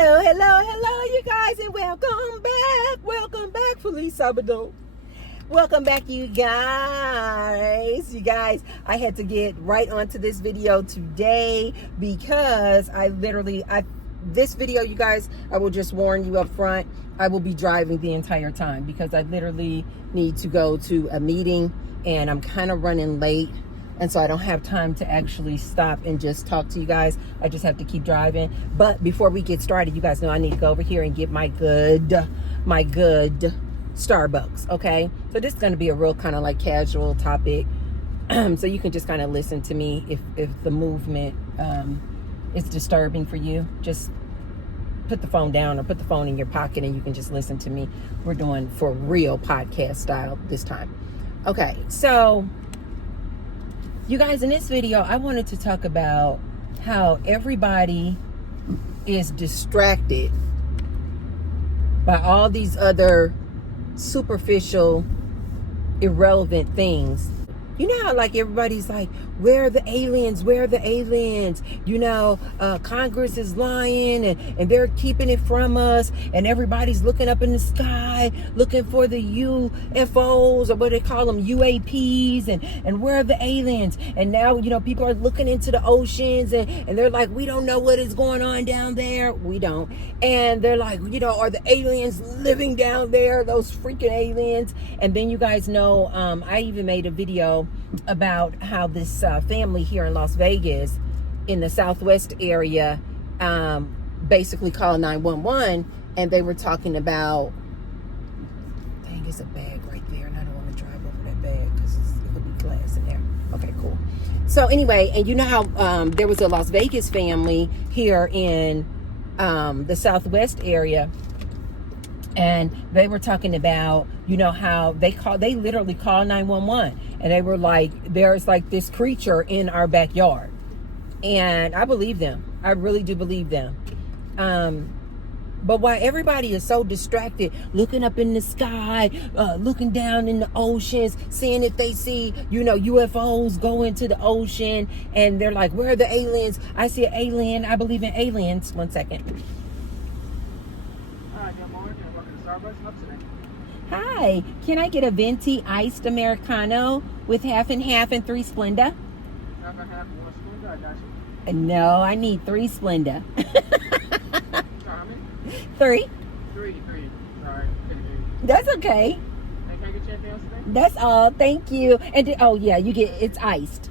Hello, you guys, and welcome back, Feliz Sabado. Welcome back, you guys. I had to get right onto this video today because this video, you guys, I will just warn you up front, I will be driving the entire time because I literally need to go to a meeting and I'm kind of running late. And so I don't have time to actually stop and just talk to you guys. I just have to keep driving. But before we get started, you guys know I need to go over here and get my good Starbucks, okay? So this is gonna be a real kind of like casual topic. So you can just kind of listen to me if the movement is disturbing for you. Just put the phone down or put the phone in your pocket and you can just listen to me. We're doing for real podcast style this time. Okay, so you guys, in this video, I wanted to talk about how everybody is distracted by all these other superficial, irrelevant things. You know how like everybody's like, where are the aliens? Where are the aliens? You know, Congress is lying and they're keeping it from us. And everybody's looking up in the sky, looking for the UFOs or what they call them, UAPs. And where are the aliens? And now, you know, people are looking into the oceans and they're like, we don't know what is going on down there. We don't. And they're like, you know, are the aliens living down there? Those freaking aliens. And then you guys know, I even made a video about how this family here in Las Vegas in the Southwest area basically called 911 and they were talking about, dang, it's a bag right there and I don't want to drive over that bag because it could be glass in there. Okay, cool. So anyway, and you know how there was a Las Vegas family here in the Southwest area, and they were talking about, you know, how they literally called 911 and they were like, there's like this creature in our backyard. And I believe them. I really do believe them. But why everybody is so distracted, looking up in the sky, looking down in the oceans, seeing if they see, you know, UFOs go into the ocean, and they're like, where are the aliens? I see an alien. I believe in aliens. 1 second. Hi, can I get a venti iced Americano with half and half and 3 Splenda? Half and half, 1 Splenda, I got you. No, I need 3 Splenda. How many? 3. 3. Sorry. That's okay. Hey, can I get you anything else today? That's all. Thank you. And oh yeah, it's iced.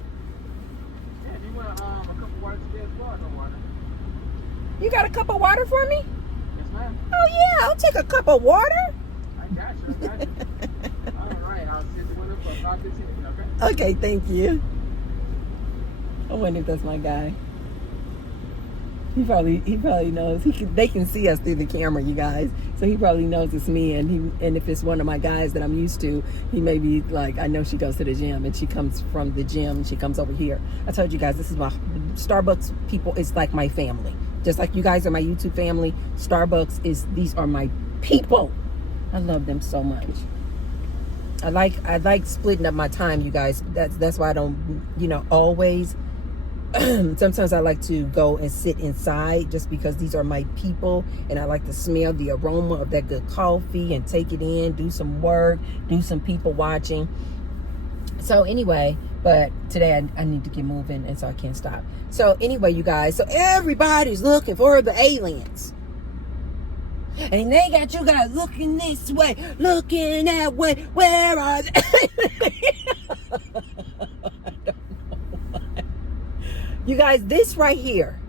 Yeah, if you want a cup of water today as well, no water. You got a cup of water for me? Yes, ma'am. Oh yeah, I'll take a cup of water. I got you. All right, I'll send you one up for 5 15 minutes, okay? Okay, thank you. I wonder if that's my guy. He probably knows. They can see us through the camera, you guys. So he probably knows it's me. And if it's one of my guys that I'm used to, he may be like, I know she goes to the gym and she comes from the gym and she comes over here. I told you guys, this is my Starbucks people. It's like my family. Just like you guys are my YouTube family, these are my people. I love them so much. I like splitting up my time, you guys. That's why I don't, you know, always. Sometimes I like to go and sit inside just because these are my people and I like to smell the aroma of that good coffee and take it in, do some work, do some people watching. So anyway, but today I need to get moving and so I can't stop. So anyway, you guys, so everybody's looking for the aliens. And they got you guys looking this way, looking that way. Where are they? I don't know why. You guys, this right here,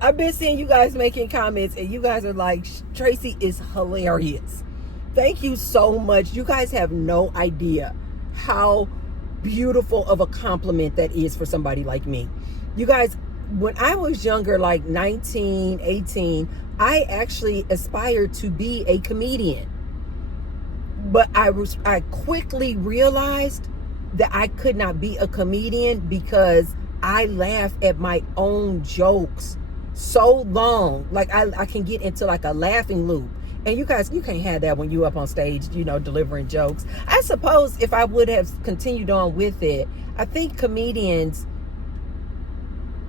I've been seeing you guys making comments and you guys are like, Tracy is hilarious. Thank you so much. You guys have no idea how beautiful of a compliment that is for somebody like me. You guys, when I was younger, like 19, 18, I actually aspired to be a comedian. But I quickly realized that I could not be a comedian because I laugh at my own jokes so long. Like I can get into like a laughing loop. And you guys, you can't have that when you up on stage, you know, delivering jokes. I suppose if I would have continued on with it, I think comedians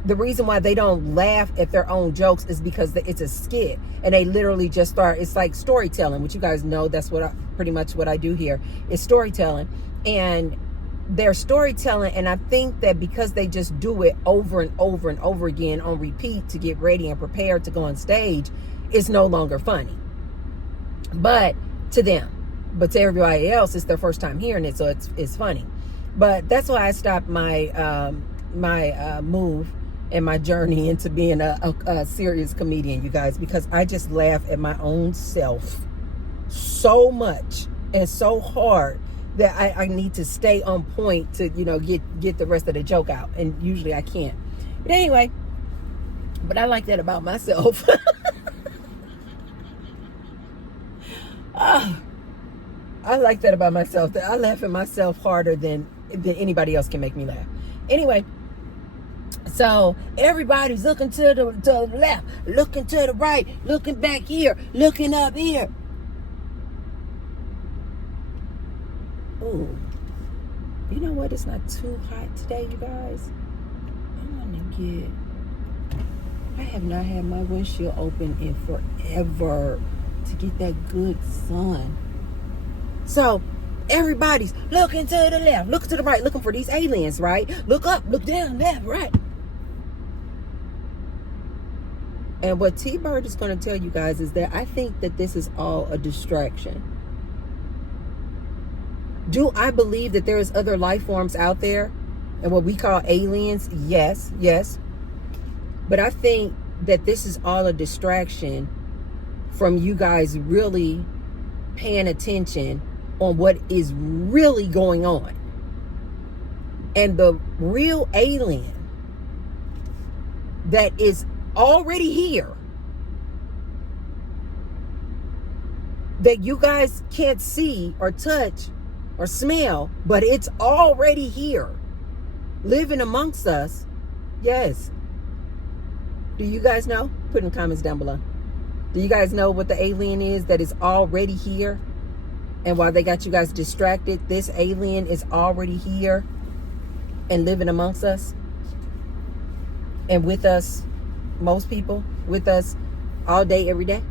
the reason why they don't laugh at their own jokes is because it's a skit, and they literally just start. It's like storytelling, which you guys know. That's pretty much what I do here is storytelling, and they're storytelling. And I think that because they just do it over and over and over again on repeat to get ready and prepared to go on stage, it's no longer funny. But to them, but to everybody else, it's their first time hearing it, so it's funny. But that's why I stopped my move and my journey into being a serious comedian, you guys, because I just laugh at my own self so much and so hard that I need to stay on point to, get the rest of the joke out. And usually I can't. But anyway, but I like that about myself. I like that about myself, that I laugh at myself harder than anybody else can make me laugh. Anyway, so everybody's looking to the left, looking to the right, looking back here, looking up here. Ooh, you know what? It's not too hot today, you guys. I have not had my windshield open in forever to get that good sun. So everybody's looking to the left, looking to the right, looking for these aliens, right? Look up, look down, left, right. And what T-Bird is going to tell you guys is that I think that this is all a distraction. Do I believe that there is other life forms out there and what we call aliens? Yes. But I think that this is all a distraction from you guys really paying attention on what is really going on. And the real alien that is already here, that you guys can't see or touch or smell, but it's already here, living amongst us. Yes. Do you guys know? Put in the comments down below. Do you guys know what the alien is that is already here? And while they got you guys distracted, this alien is already here and living amongst us. And with us, most people, with us all day, every day.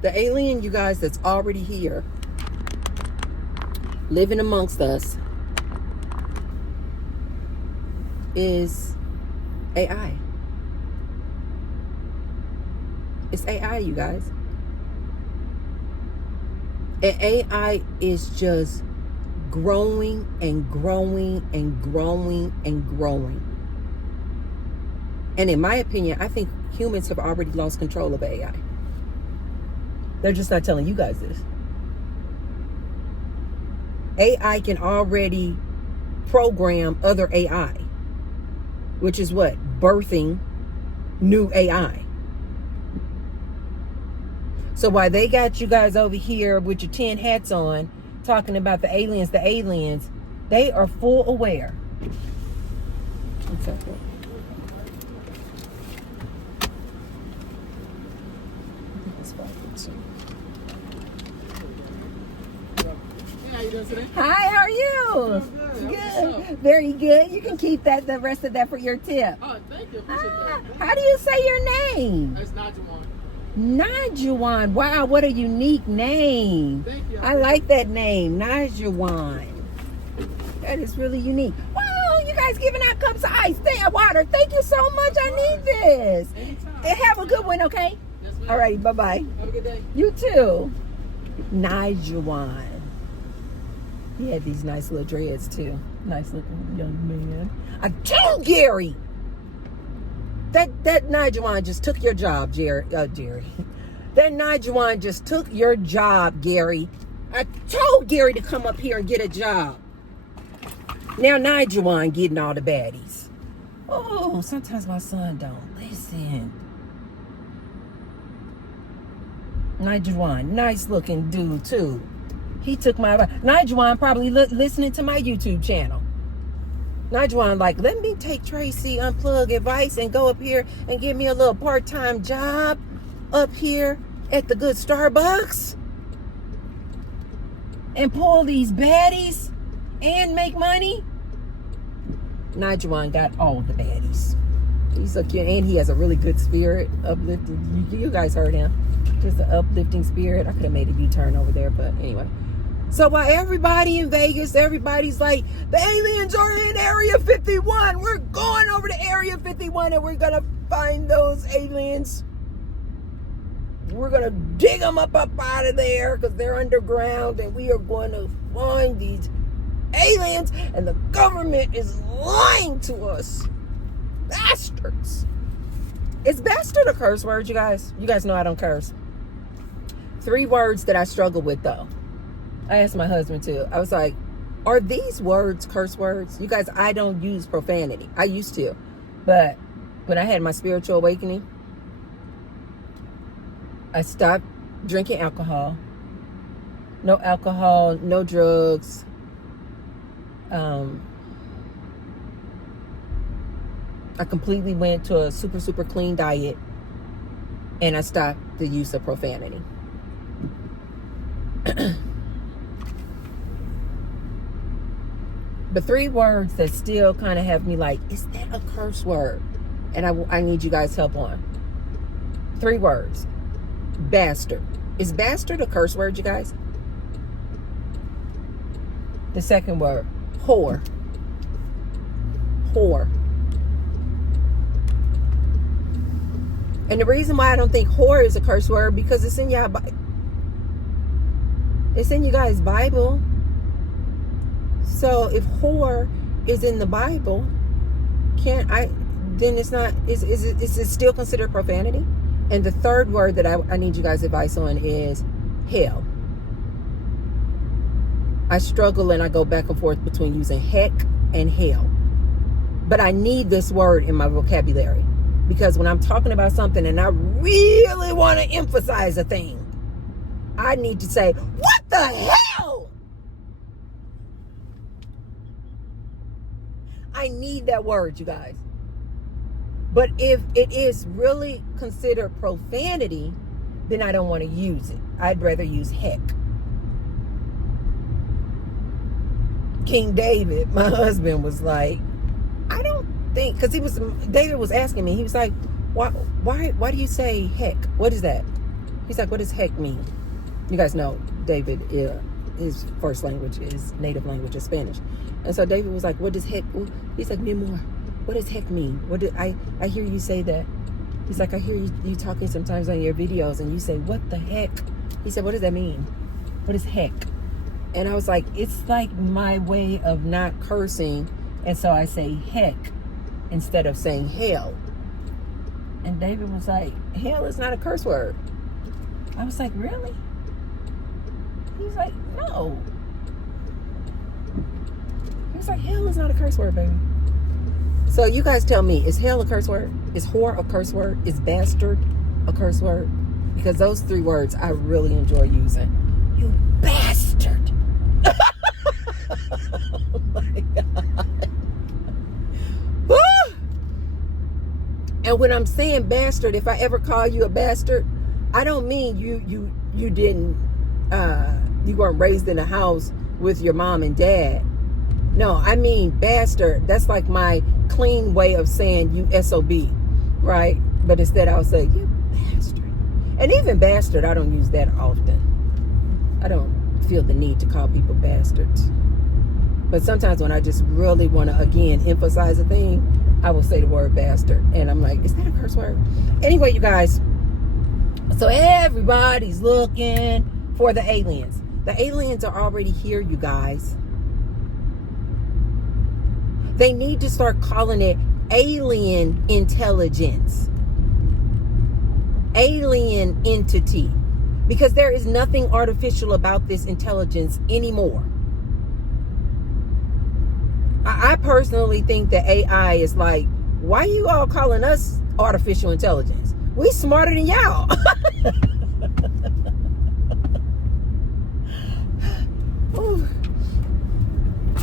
The alien, you guys, that's already here, living amongst us, is AI. It's AI, you guys. And AI is just growing and growing and growing and growing. And in my opinion, I think humans have already lost control of AI. They're just not telling you guys this. AI can already program other AI, which is what? Birthing new AI. So while they got you guys over here with your tin hats on, talking about the aliens, they are full aware. One second. How you doing today? Hi, how are you? Good. Very good. You can keep the rest of that for your tip. Oh, thank you. Appreciate that. How do you say your name? It's Najuan. Najuan. Wow, what a unique name. Thank you. I like that name, Najuan. That is really unique. Wow, you guys giving out cups of ice, water. Thank you so much. I need this. Anytime. And have a good one, okay? Yes, ma'am. All right, bye-bye. Have a good day. You too. Najuan. He had these nice little dreads too. Nice looking young man. I told Gary that Najuan just took your job, Jerry. That Najuan just took your job, Gary. I told Gary to come up here and get a job. Now Najuan getting all the baddies. Oh, sometimes my son don't listen. Najuan, nice looking dude too. He took my... Najuan probably listening to my YouTube channel. Najuan, like, let me take Tracy Unplug advice and go up here and give me a little part-time job up here at the good Starbucks and pull these baddies and make money. Najuan got all the baddies. He's so cute, and he has a really good spirit, uplifting. You guys heard him. Just an uplifting spirit. I could have made a U-turn over there, but anyway. So while everybody in Vegas, everybody's like, the aliens are in Area 51. We're going over to Area 51 and we're going to find those aliens. We're going to dig them up out of there because they're underground, and we are going to find these aliens, and the government is lying to us. Bastards. Is bastard a curse word, you guys? You guys know I don't curse. 3 words that I struggle with, though. I asked my husband too. I was like, are these words curse words? You guys, I don't use profanity. I used to. But when I had my spiritual awakening, I stopped drinking alcohol. No alcohol, no drugs. I completely went to a super, super clean diet, and I stopped the use of profanity. But 3 words that still kind of have me like, is that a curse word? And I need you guys' help on. 3 words. Bastard. Is bastard a curse word, you guys? The second word, whore. Whore. And the reason why I don't think whore is a curse word, because it's in your Bible. It's in you guys' Bible. So if whore is in the Bible, then it's not, is it still considered profanity? And the third word that I need you guys' advice on is hell. I struggle and I go back and forth between using heck and hell. But I need this word in my vocabulary, because when I'm talking about something and I really want to emphasize a thing, I need to say, what the hell? I need that word, you guys. But if it is really considered profanity, then I don't want to use it. I'd rather use heck. King David, my husband, was like, I don't think, because David was asking me, he was like, why do you say heck? What is that? He's like, what does heck mean? You guys know David, his first language is native language is Spanish. And so David was like, what does heck? He's like, Mimor, what does heck mean? I hear you say that. He's like, I hear you talking sometimes on your videos and you say, what the heck? He said, what does that mean? What is heck? And I was like, it's like my way of not cursing. And so I say heck instead of saying hell. And David was like, hell is not a curse word. I was like, really? He's like, no. He was like, hell is not a curse word, baby. So you guys tell me, is hell a curse word? Is whore a curse word? Is bastard a curse word? Because those 3 words I really enjoy using. You bastard. Oh my God. Woo! And when I'm saying bastard, if I ever call you a bastard, I don't mean you didn't, you weren't raised in a house with your mom and dad. No, I mean bastard. That's like my clean way of saying you SOB, right? But instead I'll say, you bastard. And even bastard, I don't use that often. I don't feel the need to call people bastards. But sometimes when I just really want to, again, emphasize a thing, I will say the word bastard. And I'm like, is that a curse word? Anyway, you guys, so everybody's looking for the aliens. The aliens are already here, you guys. They need to start calling it alien intelligence. Alien entity. Because there is nothing artificial about this intelligence anymore. I personally think that AI is like, why are you all calling us artificial intelligence? We smarter than y'all.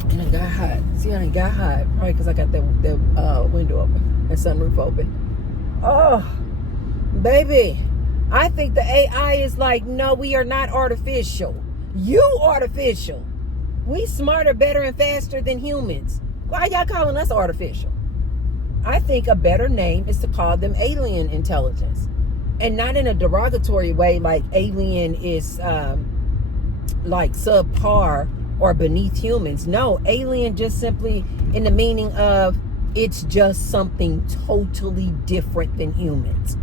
And it got hot. See, I ain't got hot. Probably because I got that window open, that sunroof open. Oh, baby. I think the AI is like, no, we are not artificial. You artificial. We smarter, better, and faster than humans. Why y'all calling us artificial? I think a better name is to call them alien intelligence. And not in a derogatory way, like alien is like subpar or beneath humans. No, alien just simply in the meaning of it's just something totally different than humans.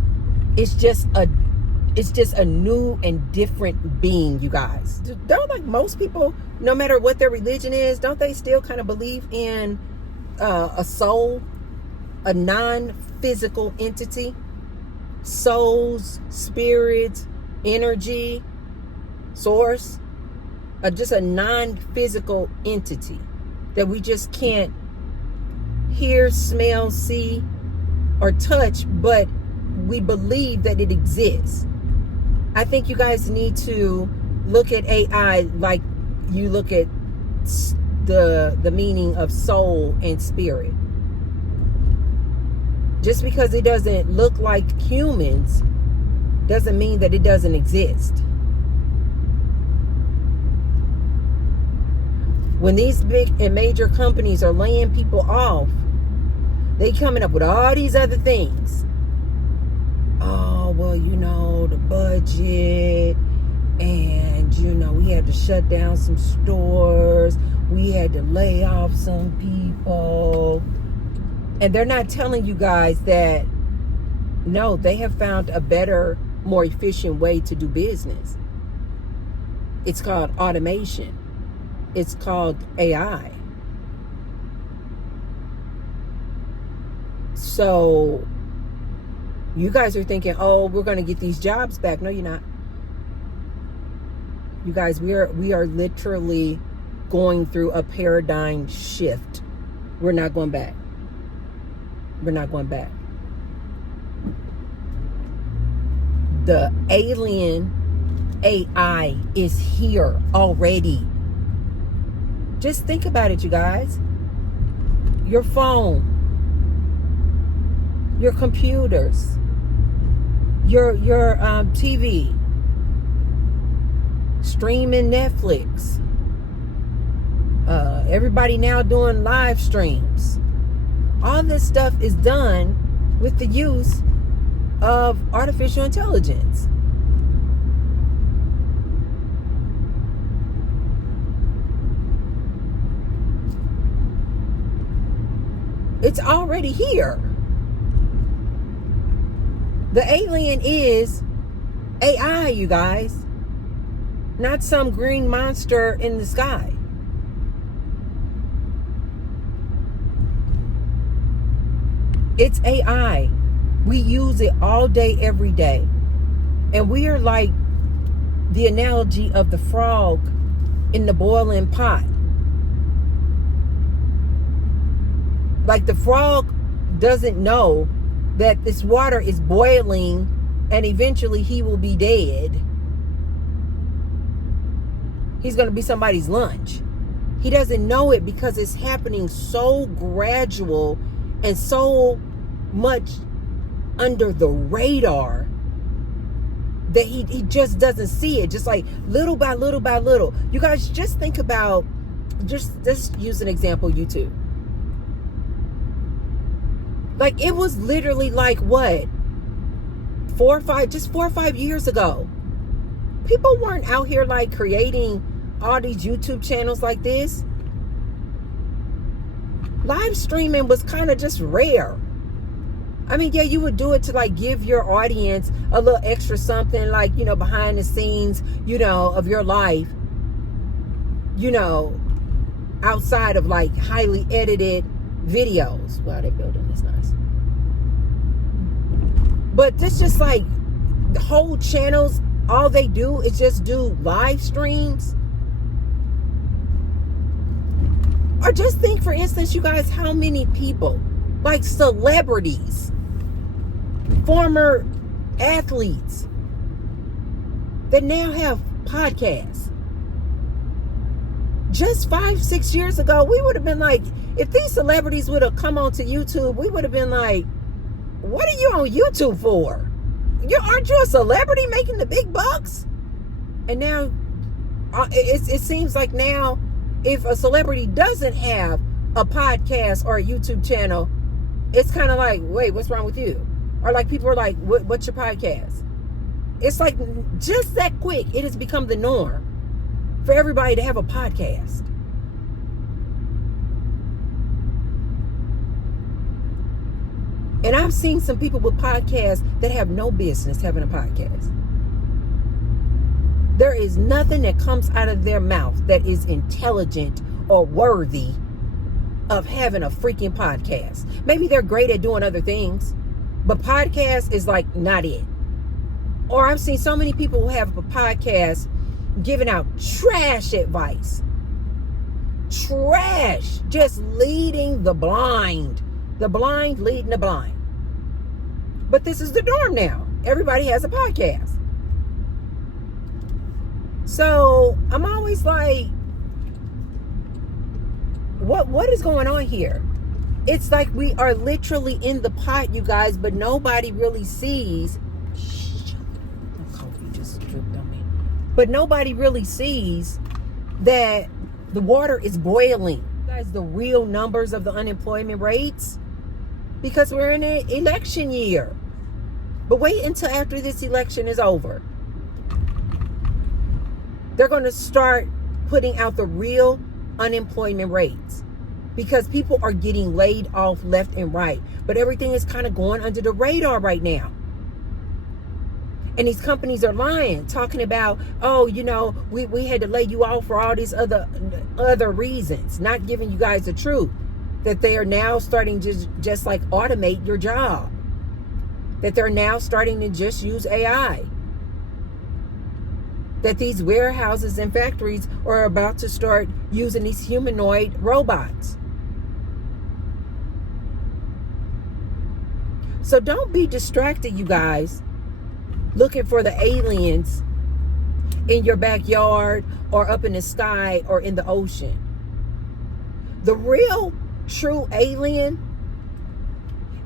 It's just a new and different being, you guys. Don't like most people, no matter what their religion is, don't they still kind of believe in a soul, a non-physical entity, souls, spirits, energy, source, just a non-physical entity that we just can't hear, smell, see, or touch, but we believe that it exists. I think you guys need to look at AI like you look at the meaning of soul and spirit. Just because it doesn't look like humans doesn't mean that it doesn't exist. When these big and major companies are laying people off, they coming up with all these other things. Oh, well, the budget, and, we had to shut down some stores. We had to lay off some people. And they're not telling you guys that, no, they have found a better, more efficient way to do business. It's called automation. It's called AI. So you guys are thinking, oh, we're going to get these jobs back. No, you're not. You guys, we are literally going through a paradigm shift. We're not going back. We're not going back. The alien AI is here already. Just think about it, you guys. Your phone, your computers, your TV, streaming Netflix. Everybody now doing live streams. All this stuff is done with the use of artificial intelligence. It's already here. The alien is AI, you guys. Not some green monster in the sky. It's AI. We use it all day, every day. And we are like the analogy of the frog in the boiling pot. Like the frog doesn't know that this water is boiling and eventually he will be dead. He's going to be somebody's lunch. He doesn't know it because it's happening so gradual and so much under the radar that he just doesn't see it. Just like little by little by little. You guys just think about, just use an example, YouTube. Like it was literally like what? 4 or 5 years ago. People weren't out here like creating all these YouTube channels like this. Live streaming was kind of just rare. I mean, yeah, you would do it to like give your audience a little extra something like, behind the scenes, of your life, outside of like highly edited videos. Wow, that building is nice. But this just like the whole channels, all they do is just do live streams. Or just think, for instance, you guys, how many people, like celebrities, former athletes, that now have podcasts. just 5-6 years ago, we would have been like, if these celebrities would have come onto YouTube, we would have been like, what are you on YouTube for? Aren't you a celebrity making the big bucks? And now it seems like now, if a celebrity doesn't have a podcast or a YouTube channel, it's kind of like, wait, what's wrong with you? Or like people are like, what's your podcast? It's like just that quick, it has become the norm for everybody to have a podcast. And I've seen some people with podcasts that have no business having a podcast. There is nothing that comes out of their mouth that is intelligent or worthy of having a freaking podcast. Maybe they're great at doing other things, but podcast is like not it. Or I've seen so many people who have a podcast giving out trash advice. Trash. Just leading the blind. The blind leading the blind. But this is the norm now. Everybody has a podcast. So I'm always like, what is going on here? It's like we are literally in the pot, you guys, but nobody really sees. Coffee just dripped on me. But nobody really sees that the water is boiling. Guys, the real numbers of the unemployment rates, because we're in an election year. But wait until after this election is over. They're going to start putting out the real unemployment rates, because people are getting laid off left and right. But everything is kind of going under the radar right now. And these companies are lying, talking about, oh, you know, we had to lay you off for all these other reasons, not giving you guys the truth, that they are now starting to just like automate your job, that they're now starting to just use AI, that these warehouses and factories are about to start using these humanoid robots. So don't be distracted, you guys, looking for the aliens in your backyard or up in the sky or in the ocean. The real, true alien,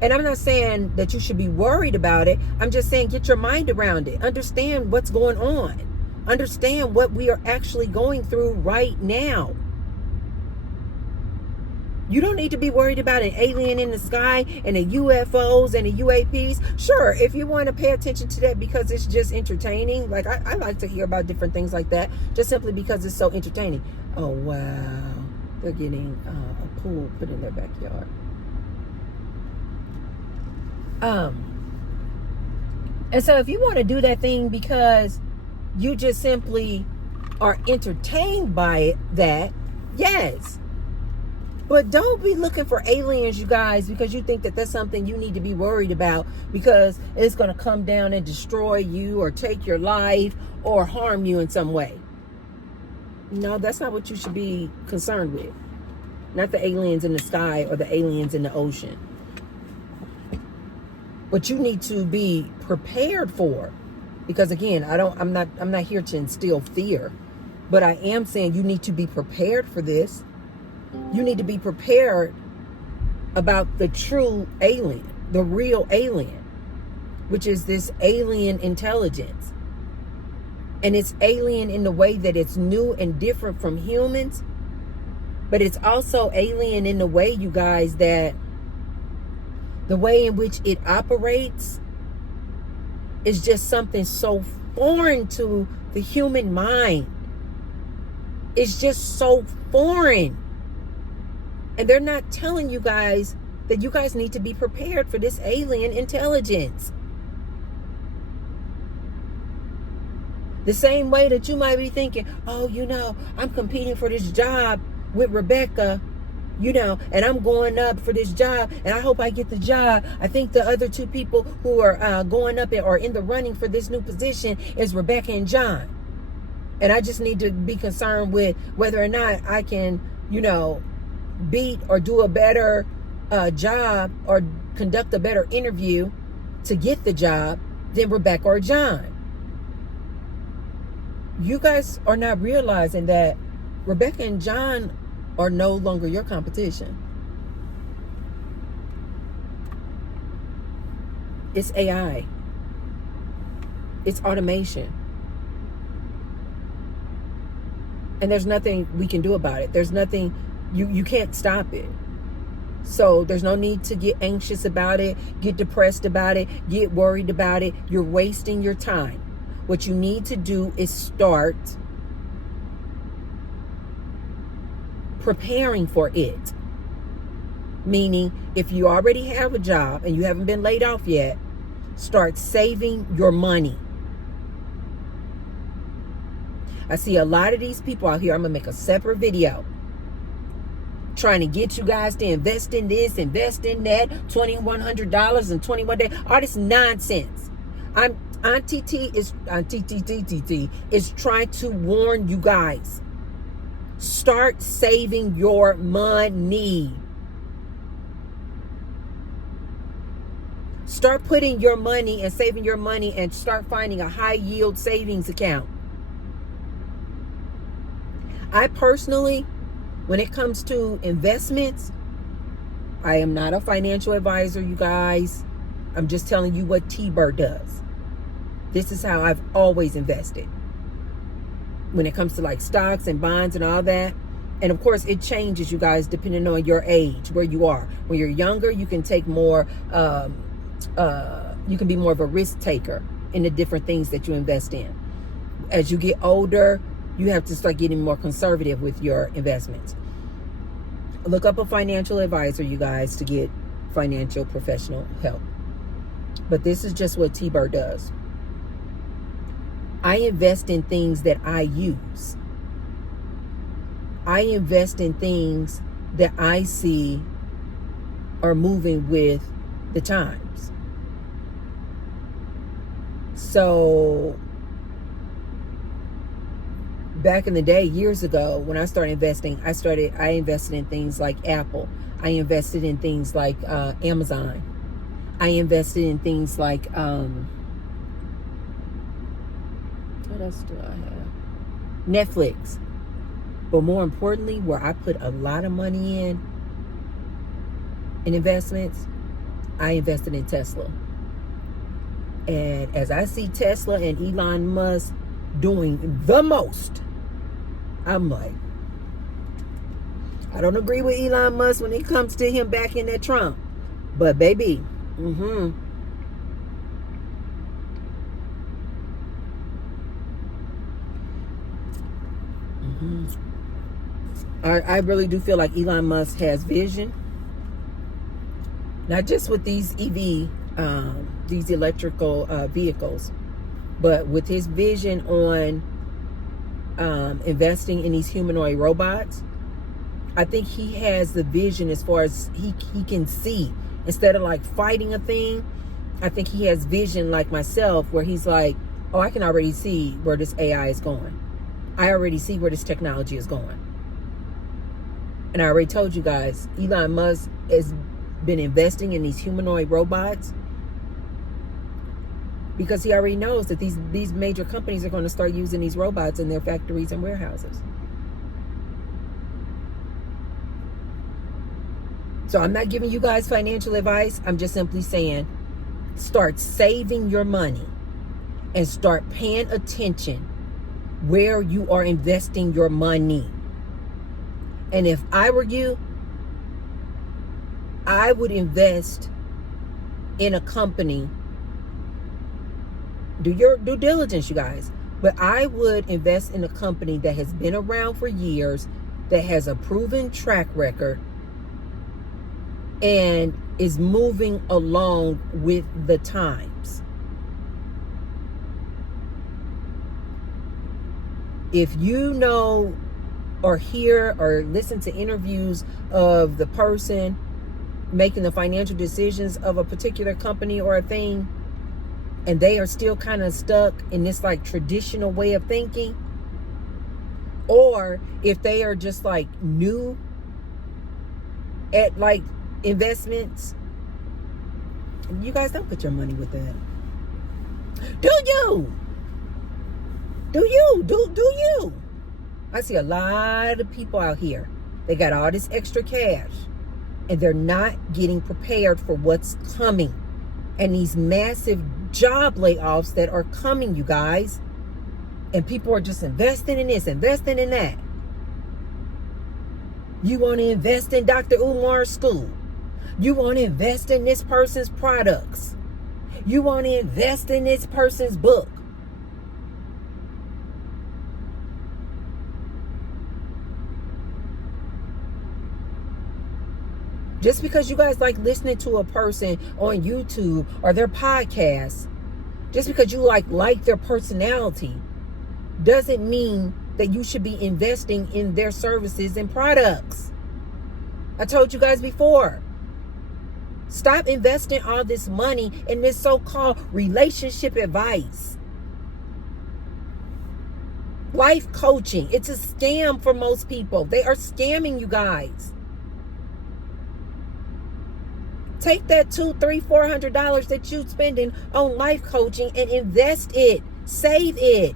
and I'm not saying that you should be worried about it. I'm just saying get your mind around it. Understand what's going on. Understand what we are actually going through right now. You don't need to be worried about an alien in the sky and the UFOs and the UAPs. Sure, if you want to pay attention to that because it's just entertaining. Like, I like to hear about different things like that, just simply because it's so entertaining. Oh, wow. They're getting a pool put in their backyard. And so if you want to do that thing because you just simply are entertained by that, yes. But don't be looking for aliens, you guys, because you think that that's something you need to be worried about because it's going to come down and destroy you or take your life or harm you in some way. No, that's not what you should be concerned with. Not the aliens in the sky or the aliens in the ocean. What you need to be prepared for, because again, I'm not here to instill fear, but I am saying you need to be prepared for this. You need to be prepared about the true alien, the real alien, which is this alien intelligence. And it's alien in the way that it's new and different from humans, but it's also alien in the way, you guys, that the way in which it operates is just something so foreign to the human mind. It's just so foreign. And they're not telling you guys that you guys need to be prepared for this alien intelligence. The same way that you might be thinking, oh, you know, I'm competing for this job with Rebecca, you know, and I'm going up for this job and I hope I get the job. I think the other two people who are going up or in the running for this new position is Rebecca and John. And I just need to be concerned with whether or not I can, you know, beat or do a better job or conduct a better interview to get the job than Rebecca or John. You guys are not realizing that Rebecca and John are no longer your competition. It's AI. It's automation. And there's nothing we can do about it. There's nothing, you can't stop it. So there's no need to get anxious about it, get depressed about it, get worried about it. You're wasting your time. What you need to do is start preparing for it. Meaning, if you already have a job and you haven't been laid off yet, start saving your money. I see a lot of these people out here. I'm going to make a separate video trying to get you guys to invest in this, invest in that, $2,100 in 21 days. All this nonsense. Auntie T is trying to warn you guys. Start saving your money. Start putting your money and saving your money and start finding a high yield savings account. I personally, when it comes to investments, I am not a financial advisor, you guys. I'm just telling you what T-Bird does. This is how I've always invested. When it comes to like stocks and bonds and all that. And of course, it changes, you guys, depending on your age, where you are. When you're younger, you can take more, you can be more of a risk taker in the different things that you invest in. As you get older, you have to start getting more conservative with your investments. Look up a financial advisor, you guys, to get financial professional help. But this is just what T-Bird does. I invest in things that I use. I invest in things that I see are moving with the times. So back in the day, years ago, when I started investing, I invested in things like Apple. I invested in things like Amazon. I invested in things like, what else do I have? Netflix. But more importantly, where I put a lot of money in investments, I invested in Tesla. And as I see Tesla and Elon Musk doing the most, I'm like, I don't agree with Elon Musk when it comes to him backing that Trump. But baby, I really do feel like Elon Musk has vision. Not just with these EV, these electrical vehicles, but with his vision on investing in these humanoid robots. I think he has the vision as far as he can see. Instead of like fighting a thing, I think he has vision like myself, where he's like, oh, I can already see where this AI is going. I already see where this technology is going. And I already told you guys, Elon Musk has been investing in these humanoid robots because he already knows that these major companies are going to start using these robots in their factories and warehouses. So I'm not giving you guys financial advice. I'm just simply saying, start saving your money and start paying attention where you are investing your money. And if I were you, I would invest in a company. Do your due diligence, you guys. But I would invest in a company that has been around for years, that has a proven track record, and is moving along with the times. If you know or hear or listen to interviews of the person making the financial decisions of a particular company or a thing, and they are still kind of stuck in this like traditional way of thinking, or if they are just like new at like investments, you guys don't put your money with that. Do you? I see a lot of people out here. They got all this extra cash and they're not getting prepared for what's coming. And these massive job layoffs that are coming, you guys. And people are just investing in this, investing in that. You want to invest in Dr. Umar's school. You want to invest in this person's products. You want to invest in this person's book. Just because you guys like listening to a person on YouTube or their podcast, just because you like their personality, doesn't mean that you should be investing in their services and products. I told you guys before. Stop investing all this money in this so-called relationship advice. Life coaching. It's a scam for most people. They are scamming you guys. Take that $200, $300, $400 that you're spending on life coaching and invest it. Save it.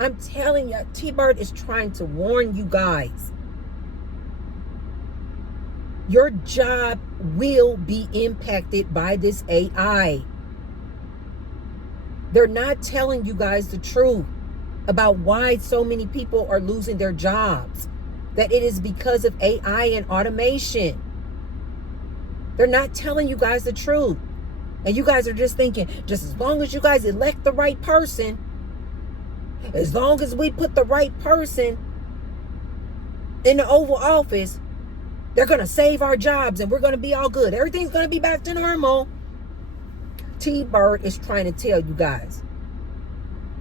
I'm telling you, T-Bird is trying to warn you guys. Your job will be impacted by this AI. They're not telling you guys the truth about why so many people are losing their jobs. That it is because of AI and automation. They're not telling you guys the truth. And you guys are just thinking, just as long as you guys elect the right person, as long as we put the right person in the Oval Office, they're going to save our jobs and we're going to be all good. Everything's going to be back to normal. T-Bird is trying to tell you guys,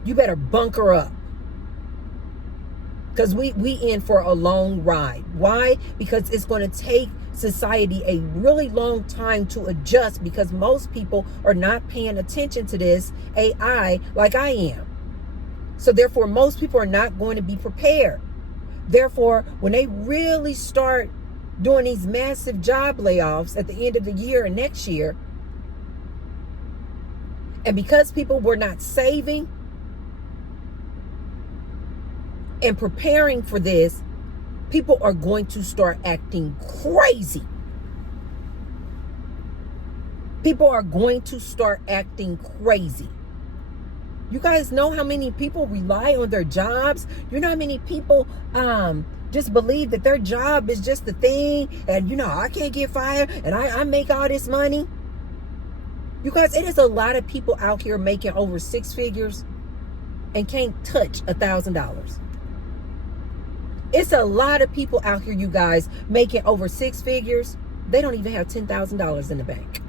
you better bunker up. Because we in for a long ride. Why? Because it's going to take society a really long time to adjust, because most people are not paying attention to this AI like I am. So therefore, most people are not going to be prepared. Therefore, when they really start doing these massive job layoffs at the end of the year and next year, and because people were not saving and preparing for this, people are going to start acting crazy. People are going to start acting crazy. You guys know how many people rely on their jobs? You know how many people just believe that their job is just the thing, and I can't get fired and I make all this money? You guys, it is a lot of people out here making over 6 figures and can't touch $1,000. It's a lot of people out here, you guys, making over 6 figures. They don't even have $10,000 in the bank.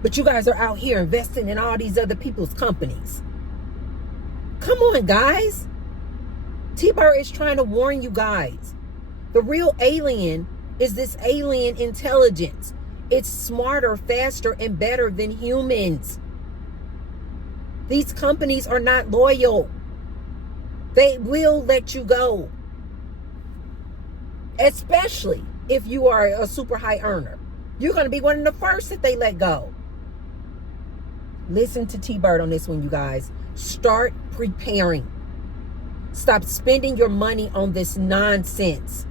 But you guys are out here investing in all these other people's companies. Come on, guys. T-Bird is trying to warn you guys. The real alien is this alien intelligence. It's smarter, faster, and better than humans. These companies are not loyal. They will let you go. Especially if you are a super high earner. You're going to be one of the first that they let go. Listen to T-Bird on this one, you guys. Start preparing. Stop spending your money on this nonsense.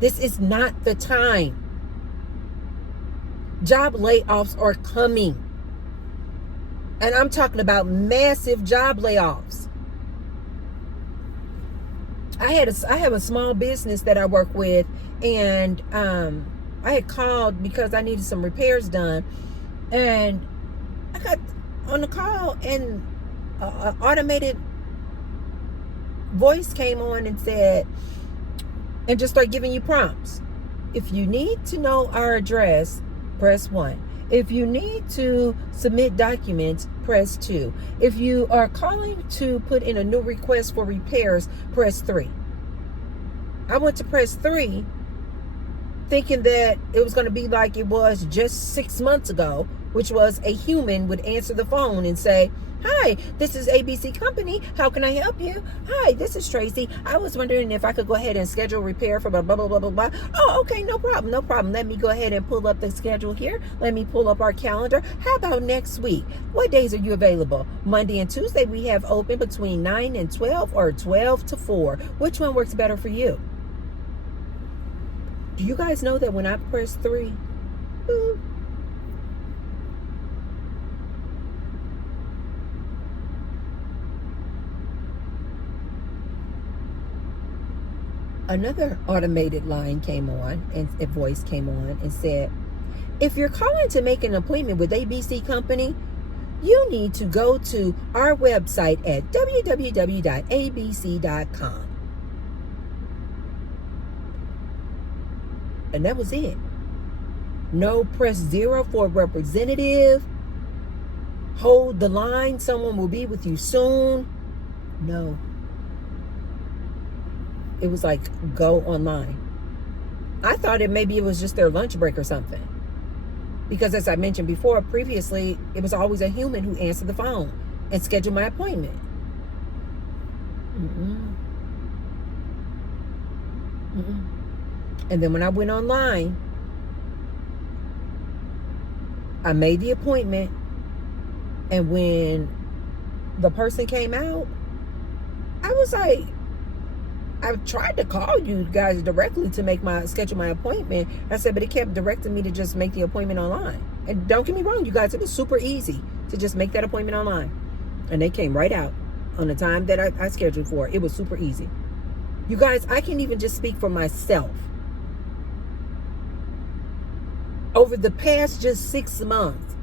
This is not the time. Job layoffs are coming. And I'm talking about massive job layoffs. I have a small business that I work with, and I had called because I needed some repairs done, and I got on the call, and an automated voice came on and said, and just start giving you prompts. If you need to know our address, press 1. If you need to submit documents, press 2. If you are calling to put in a new request for repairs, press 3. I went to press 3 thinking that it was going to be like it was just 6 months ago, which was a human would answer the phone and say, "Hi, this is ABC Company. How can I help you? Hi, this is Tracy. I was wondering if I could go ahead and schedule repair for blah, blah, blah, blah, blah, blah. Oh, okay, no problem, no problem. Let me go ahead and pull up the schedule here. Let me pull up our calendar. How about next week? What days are you available? Monday and Tuesday we have open between 9 and 12 or 12 to 4. Which one works better for you?" Do you guys know that when I press 3, boop, another automated line came on, and a voice came on and said, "If you're calling to make an appointment with ABC Company, you need to go to our website at www.abc.com. And that was it. No press 0 for a representative. Hold the line. Someone will be with you soon. No. It was like, go online. I thought maybe it was just their lunch break or something. Because as I mentioned before, previously, it was always a human who answered the phone and scheduled my appointment. And then when I went online, I made the appointment. And when the person came out, I was like, I tried to call you guys directly to schedule my appointment. I said, but it kept directing me to just make the appointment online. And don't get me wrong, you guys, it was super easy to just make that appointment online. And they came right out on the time that I scheduled for. It was super easy. You guys, I can even just speak for myself. Over the past just 6 months,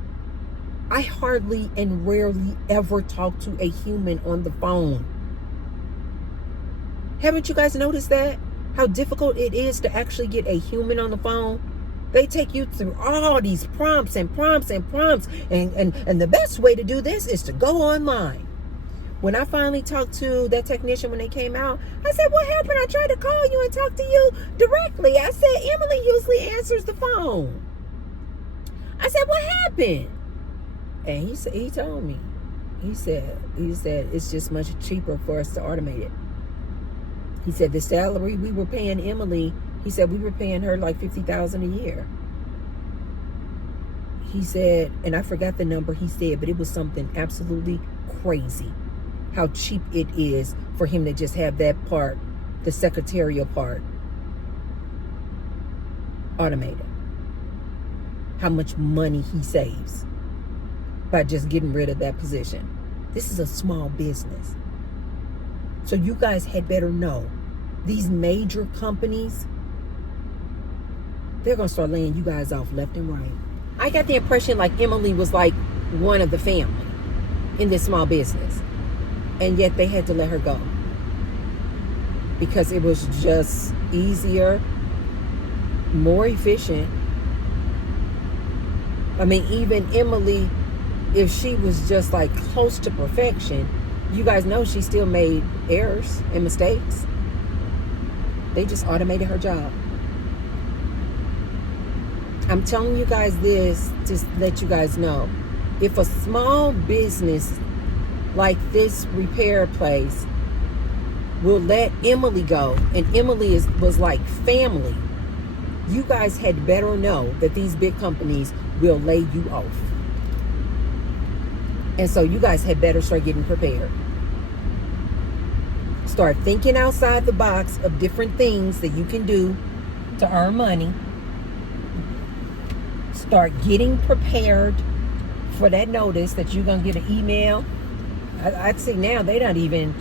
I hardly and rarely ever talk to a human on the phone. Haven't you guys noticed that? How difficult it is to actually get a human on the phone? They take you through all these prompts and prompts and prompts. And the best way to do this is to go online. When I finally talked to that technician when they came out, I said, "What happened? I tried to call you and talk to you directly." I said, "Emily usually answers the phone." I said, "What happened?" And he told me. He said it's just much cheaper for us to automate it. He said the salary we were paying Emily, he said we were paying her like $50,000 a year. He said, and I forgot the number he said, but it was something absolutely crazy. How cheap it is for him to just have that part, the secretarial part, automated. How much money he saves by just getting rid of that position. This is a small business. So you guys had better know, these major companies, they're going to start laying you guys off left and right. I got the impression like Emily was like one of the family in this small business. And yet they had to let her go. Because it was just easier, more efficient. I mean, even Emily, if she was just like close to perfection, you guys know she still made errors and mistakes. They just automated her job. I'm telling you guys this to let you guys know. If a small business like this repair place will let Emily go, and Emily was like family, you guys had better know that these big companies will lay you off. And so you guys had better start getting prepared. Start thinking outside the box of different things that you can do to earn money. Start getting prepared for that notice that you're going to get an email. I'd say now they're not even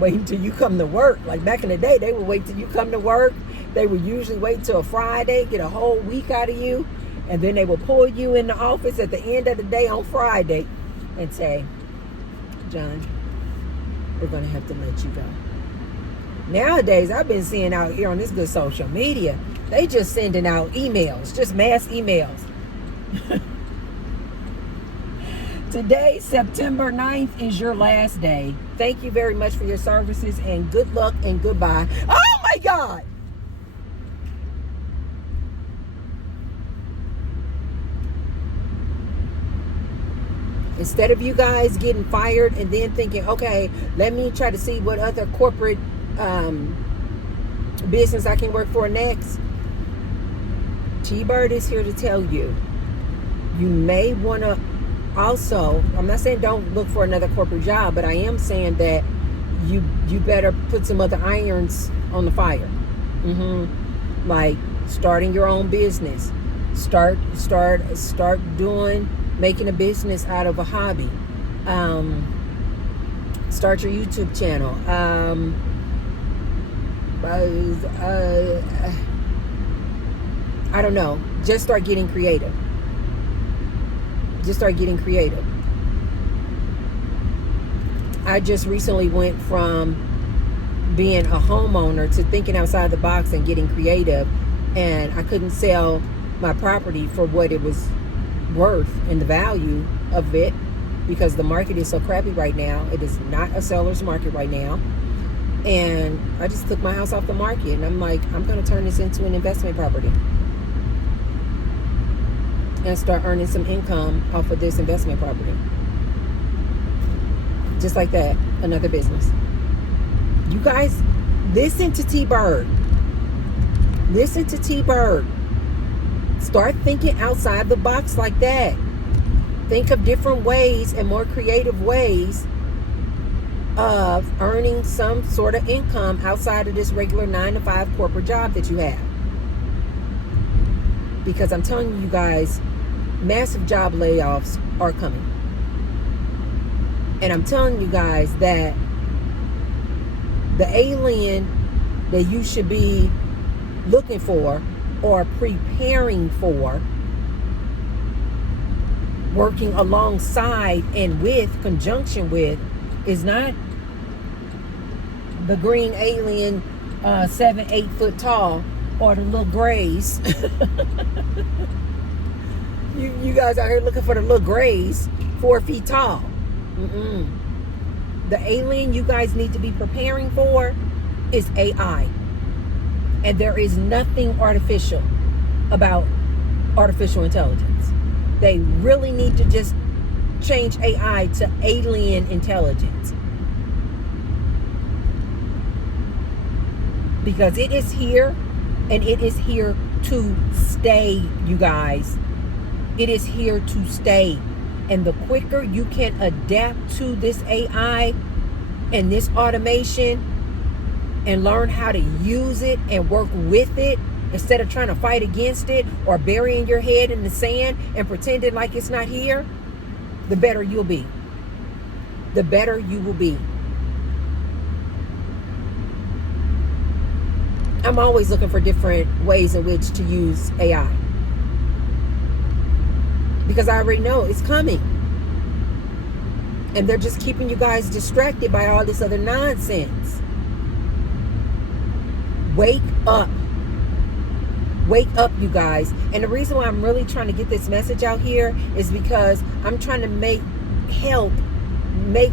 waiting till you come to work. Like back in the day, they would wait till you come to work. They would usually wait till a Friday, get a whole week out of you, and then they will pull you in the office at the end of the day on Friday and say, "John, we're going to have to let you go." Nowadays, I've been seeing out here on this good social media, they just sending out emails, just mass emails. Today, September 9th, is your last day. Thank you very much for your services, and good luck and goodbye. Oh my God! Instead of you guys getting fired and then thinking, okay, let me try to see what other corporate business I can work for next. T-Bird is here to tell you, you may want to also, I'm not saying don't look for another corporate job, but I am saying that you better put some other irons on the fire. Like starting your own business. Start making a business out of a hobby. Start your YouTube channel. I don't know. Just start getting creative. I just recently went from being a homeowner to thinking outside the box and getting creative, and I couldn't sell my property for what it was worth and the value of it because the market is so crappy right now. It is not a seller's market right now. And I just took my house off the market, and I'm like, I'm going to turn this into an investment property and start earning some income off of this investment property. Just like that, another business. You guys, listen to T-Bird. Listen to T-Bird. Start thinking outside the box like that. Think of different ways and more creative ways of earning some sort of income outside of this regular 9-to-5 corporate job that you have. Because I'm telling you guys, massive job layoffs are coming. And I'm telling you guys that the alien that you should be looking for or preparing for, working alongside and with, conjunction with, is not the green alien 7-8 foot tall or the little grays. you guys out here looking for the little grays 4 feet tall. The alien you guys need to be preparing for is AI. And there is nothing artificial about artificial intelligence. They really need to just change AI to alien intelligence. Because it is here, and it is here to stay, you guys. It is here to stay. And the quicker you can adapt to this AI and this automation and learn how to use it and work with it instead of trying to fight against it or burying your head in the sand and pretending like it's not here, the better you'll be. The better you will be. I'm always looking for different ways in which to use AI. Because I already know it's coming. And they're just keeping you guys distracted by all this other nonsense. Wake up. Wake up, you guys. And the reason why I'm really trying to get this message out here is because I'm trying to make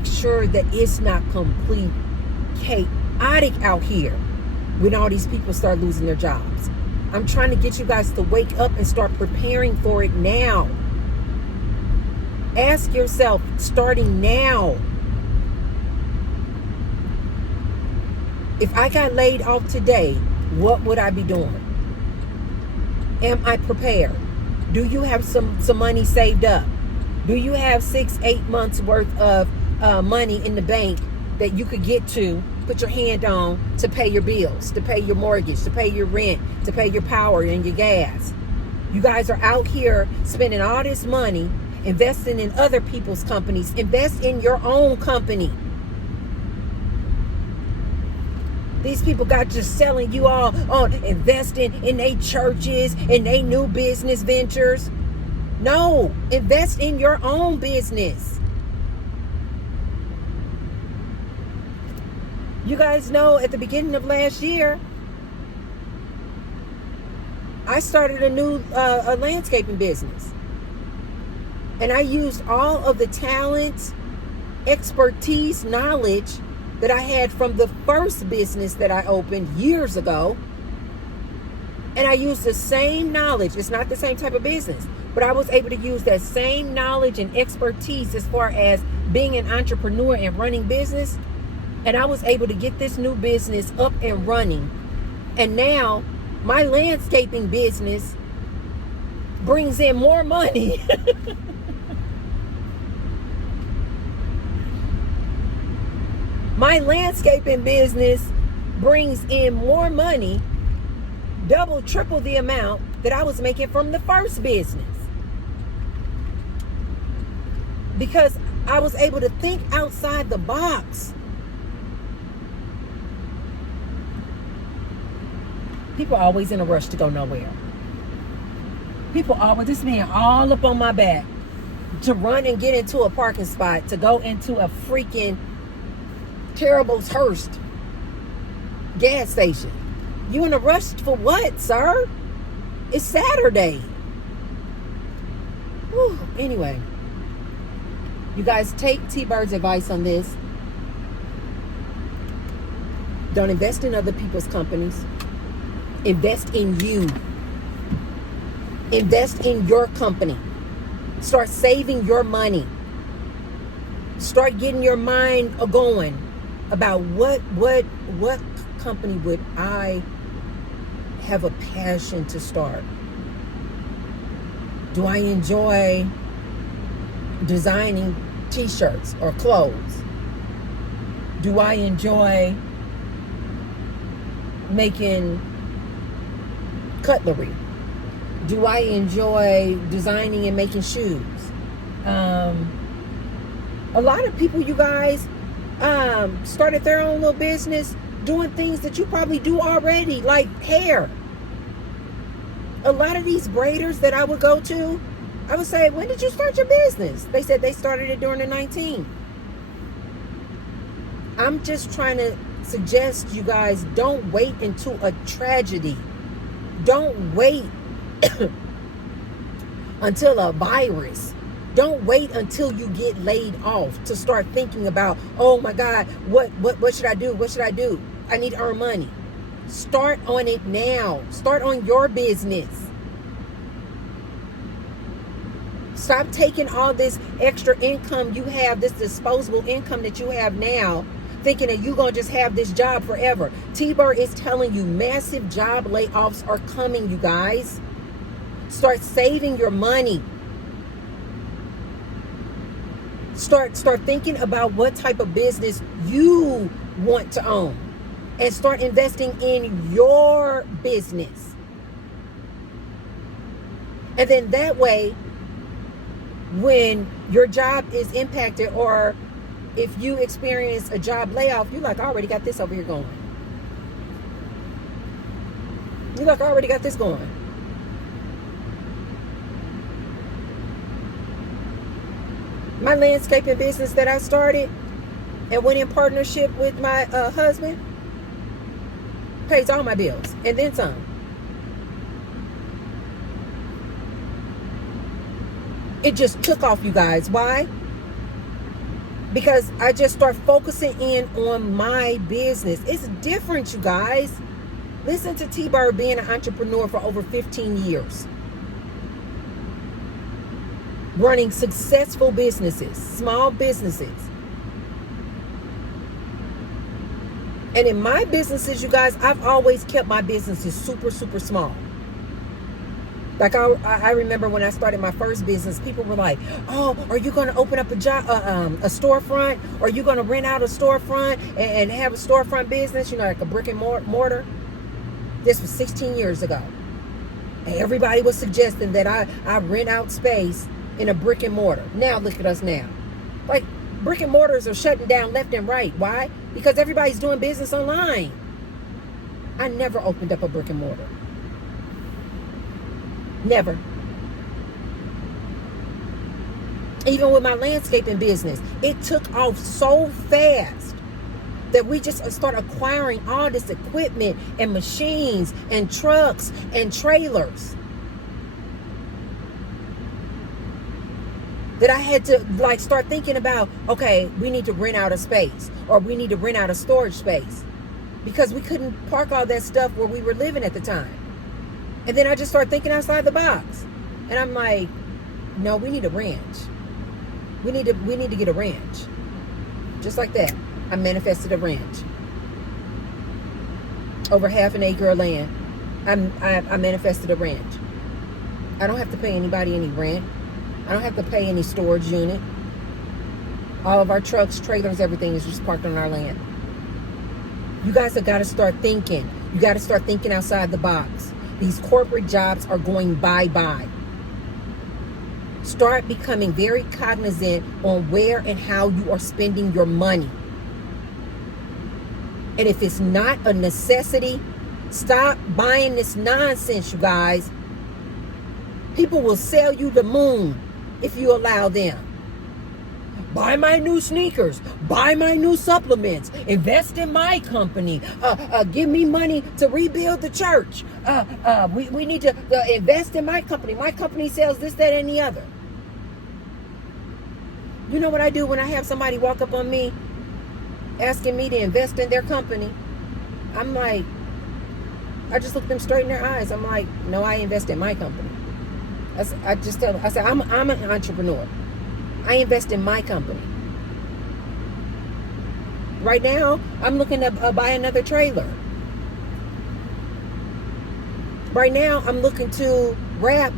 sure that it's not complete chaotic out here when all these people start losing their jobs. I'm trying to get you guys to wake up and start preparing for it now. Ask yourself, starting now, if I got laid off today, what would I be doing? Am I prepared? Do you have some money saved up? Do you have 6-8 months worth of money in the bank that you could get to, put your hand on to pay your bills, to pay your mortgage, to pay your rent, to pay your power and your gas? You guys are out here spending all this money, investing in other people's companies. Invest in your own company. These people got just selling you all on investing in their churches and their new business ventures. No, invest in your own business. You guys know at the beginning of last year, I started a new landscaping business. And I used all of the talents, expertise, knowledge that I had from the first business that I opened years ago. And I used the same knowledge. It's not the same type of business, But I was able to use that same knowledge and expertise as far as being an entrepreneur and running business. And I was able to get this new business up and running. And now my landscaping business brings in more money. My landscaping business brings in more money, double, triple the amount that I was making from the first business. Because I was able to think outside the box. People are always in a rush to go nowhere. People always, this man all up on my back to run and get into a parking spot, to go into a freaking Terrible's Hearst gas station. You in a rush for what, sir? It's Saturday. Whew. Anyway, you guys take T-Bird's advice on this. Don't invest in other people's companies. Invest in you. Invest in your company. Start saving your money. Start getting your mind going about what company would I have a passion to start? Do I enjoy designing t-shirts or clothes? Do I enjoy making cutlery? Do I enjoy designing and making shoes? A lot of people, you guys, started their own little business doing things that you probably do already, like hair. A lot of these braiders that I would go to, I would say, when did you start your business? They said they started it during the 19. I'm just trying to suggest you guys don't wait into a tragedy. Don't wait until a virus. Don't wait until you get laid off to start thinking about, oh my God, what should I do? What should I do? I need to earn money. Start on it now. Start on your business. Stop taking all this extra income you have, this disposable income that you have now, thinking that you're going to just have this job forever. T-Bird is telling you massive job layoffs are coming, you guys. Start saving your money. Start thinking about what type of business you want to own. And start investing in your business. And then that way, when your job is impacted, or if you experience a job layoff, you're like, I already got this over here going. You're like, I already got this going. My landscaping business that I started and went in partnership with my husband pays all my bills and then some. It just took off, you guys. Why? Because I just start focusing in on my business. It's different, you guys. Listen to T-Bird being an entrepreneur for over 15 years. Running successful businesses, small businesses. And in my businesses, you guys, I've always kept my businesses super, super small. Like I remember when I started my first business, people were like, oh, are you going to open up a storefront? Or are you going to rent out a storefront and have a storefront business, like a brick and mortar? This was 16 years ago. And everybody was suggesting that I rent out space in a brick and mortar. Now look at us now. Like, brick and mortars are shutting down left and right. Why? Because everybody's doing business online. I never opened up a brick and mortar. Never. Even with my landscaping business, it took off so fast that we just start acquiring all this equipment and machines and trucks and trailers that I had to start thinking about, okay, we need to rent out a space, or we need to rent out a storage space, because we couldn't park all that stuff where we were living at the time. And then I just started thinking outside the box. And I'm like, No, we need a ranch. We need to get a ranch. Just like that. I manifested a ranch. Over half an acre of land. I manifested a ranch. I don't have to pay anybody any rent. I don't have to pay any storage unit. All of our trucks, trailers, everything is just parked on our land. You guys have got to start thinking. You got to start thinking outside the box. These corporate jobs are going bye-bye. Start becoming very cognizant on where and how you are spending your money. And if it's not a necessity, stop buying this nonsense, you guys. People will sell you the moon if you allow them. Buy my new sneakers. Buy my new supplements. Invest in my company. Give me money to rebuild the church. We need to invest in my company. My company sells this, that, and the other. You know what I do when I have somebody walk up on me asking me to invest in their company? I'm like, I just look them straight in their eyes. I'm like, no, I invest in my company. I just tell them, I say, I'm an entrepreneur. I invest in my company. Right now, I'm looking to buy another trailer. Right now, I'm looking to wrap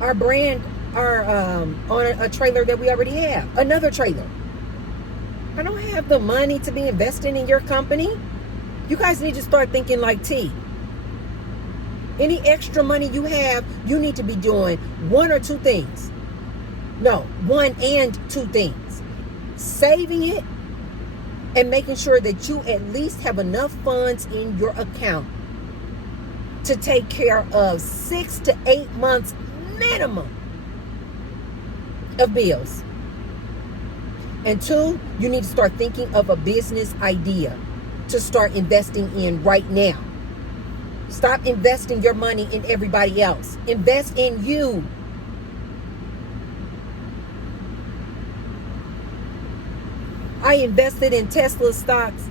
our brand on a trailer that we already have. Another trailer. I don't have the money to be investing in your company. You guys need to start thinking like T. Any extra money you have, you need to be doing one or two things. No, one and two things. Saving it and making sure that you at least have enough funds in your account to take care of 6 to 8 months minimum of bills. And two, you need to start thinking of a business idea to start investing in right now. Stop investing your money in everybody else. Invest in you. I invested in Tesla stocks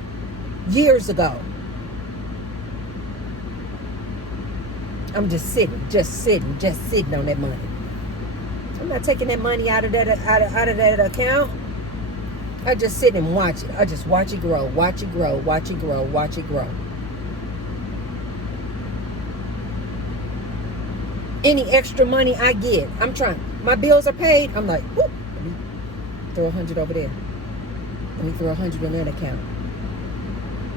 years ago. I'm just sitting on that money. I'm not taking that money out of that account. I just sit and watch it. I just watch it grow, watch it grow, watch it grow, watch it grow. Any extra money I get, I'm trying. My bills are paid. I'm like, whoop, let me throw 100 over there. Let me throw 100 in that account.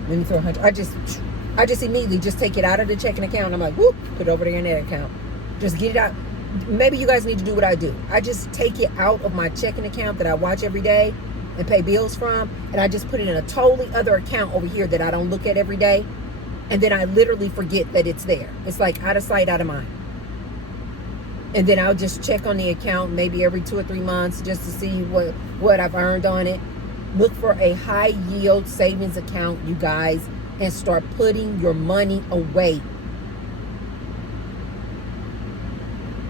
Let me throw 100. I just immediately just take it out of the checking account. I'm like, whoop, put it over there in that account. Just get it out. Maybe you guys need to do what I do. I just take it out of my checking account that I watch every day and pay bills from, and I just put it in a totally other account over here that I don't look at every day, and then I literally forget that it's there. It's like out of sight, out of mind. And then I'll just check on the account maybe every 2 or 3 months just to see what I've earned on it. Look for a high yield savings account, you guys, and start putting your money away.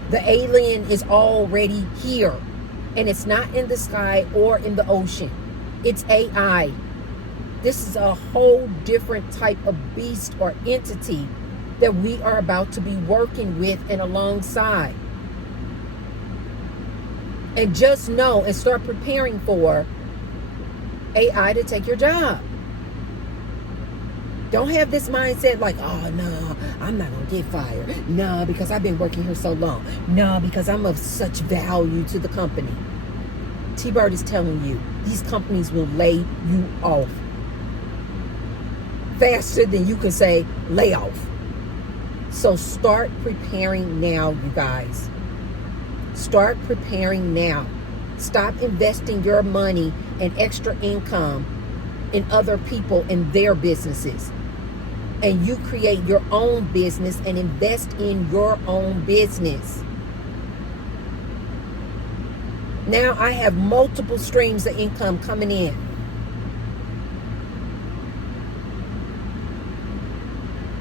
The alien is already here, and it's not in the sky or in the ocean. It's AI. This is a whole different type of beast or entity that we are about to be working with and alongside. And just know and start preparing for AI to take your job. Don't have this mindset like, oh no, I'm not going to get fired. No, because I've been working here so long. No, because I'm of such value to the company. T-Bird is telling you, these companies will lay you off faster than you can say lay off. So start preparing now, you guys. Start preparing now. Stop investing your money and extra income in other people and their businesses. And you create your own business and invest in your own business. Now I have multiple streams of income coming in.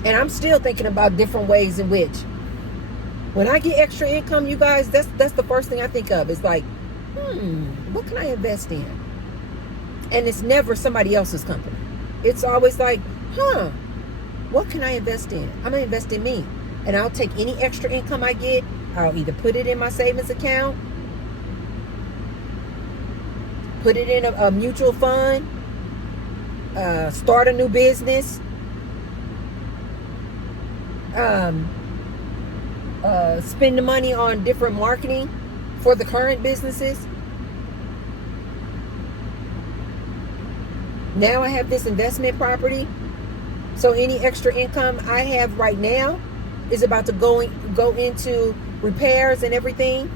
And I'm still thinking about different ways in which when I get extra income, you guys, that's the first thing I think of. It's like, what can I invest in? And it's never somebody else's company. It's always like, what can I invest in? I'm going to invest in me. And I'll take any extra income I get I'll either put it in my savings account, put it in a mutual fund, start a new business, spend the money on different marketing for the current businesses. Now I have this investment property, so any extra income I have right now is about to go into repairs and everything.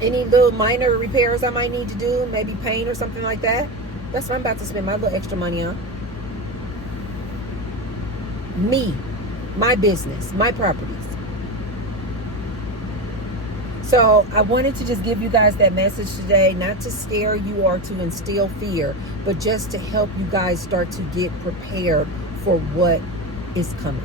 Any little minor repairs I might need to do, maybe paint or something like that. That's what I'm about to spend my little extra money on. Me, my business, my properties. So I wanted to just give you guys that message today, not to scare you or to instill fear, but just to help you guys start to get prepared for what is coming.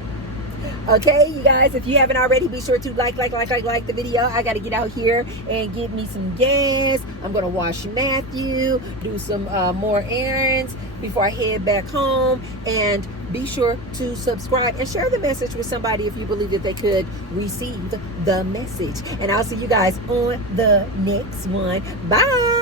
Okay, you guys, if you haven't already, be sure to like the video. I got to get out here and get me some gas. I'm going to wash Matthew, do some more errands before I head back home. And be sure to subscribe and share the message with somebody if you believe that they could receive the message. And I'll see you guys on the next one. Bye.